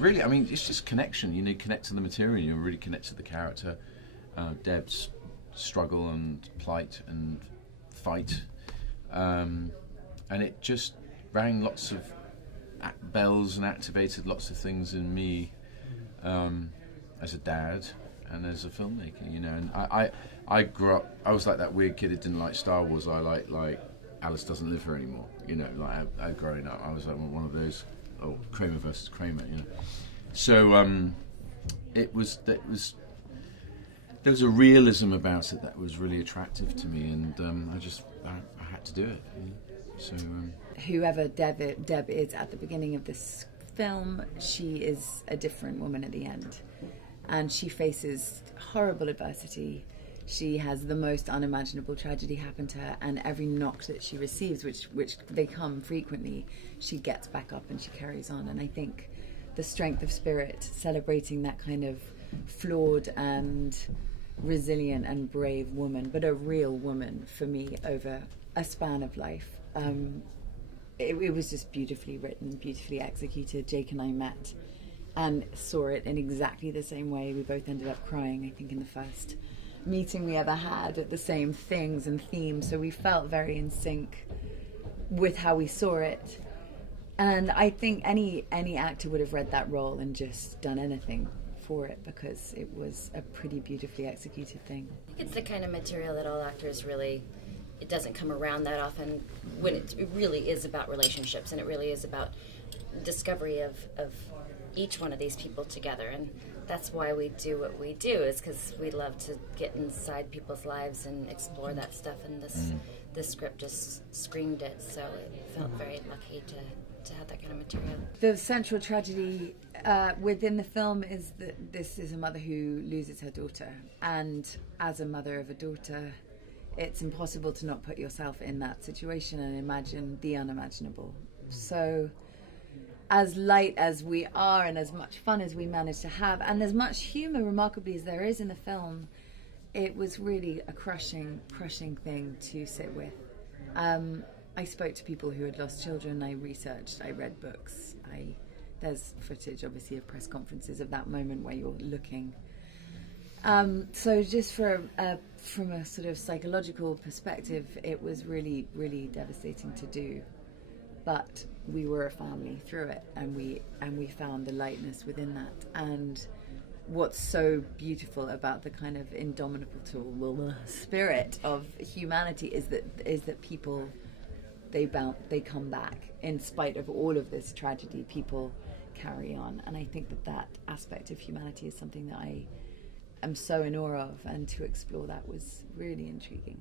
really, I mean, it's just connection. You need to connect to the material. You really connect to the character, Deb's struggle and plight and fight, and it just rang lots of bells and activated lots of things in me as a dad and as a filmmaker. You know, and I grew up. I was like that weird kid who didn't like Star Wars. I like Alice Doesn't Live Here Anymore. You know, like I growing up, I was like one of those. Oh, Kramer versus Kramer, you know. So there was a realism about it that was really attractive to me, and I had to do it. You know? So whoever Deb is at the beginning of this film, she is a different woman at the end, and she faces horrible adversity. She has the most unimaginable tragedy happen to her, and every knock that she receives, which they come frequently, she gets back up and she carries on. And I think the strength of spirit, celebrating that kind of flawed and resilient and brave woman, but a real woman for me over a span of life. It was just beautifully written, beautifully executed. Jake and I met and saw it in exactly the same way. We both ended up crying, I think, in the first meeting we ever had at the same things and themes, so we felt very in sync with how we saw it. And I think any actor would have read that role and just done anything for it, because it was a pretty beautifully executed thing. I think it's the kind of material that all actors really, it doesn't come around that often, when it really is about relationships, and it really is about discovery of each one of these people together. And that's why we do what we do, is because we love to get inside people's lives and explore that stuff, and this script just screamed it, so it felt very lucky to have that kind of material. The central tragedy within the film is that this is a mother who loses her daughter, and as a mother of a daughter, it's impossible to not put yourself in that situation and imagine the unimaginable. So as light as we are, and as much fun as we managed to have, and as much humour, remarkably, as there is in the film, it was really a crushing thing to sit with. I spoke to people who had lost children, I researched, I read books, there's footage, obviously, of press conferences of that moment where you're looking. So just from a sort of psychological perspective, it was really, really devastating to do. But we were a family through it, and we found the lightness within that. And what's so beautiful about the kind of indomitable spirit of humanity is that people, they come back in spite of all of this tragedy. People carry on, and I think that aspect of humanity is something that I am so in awe of, and to explore that was really intriguing.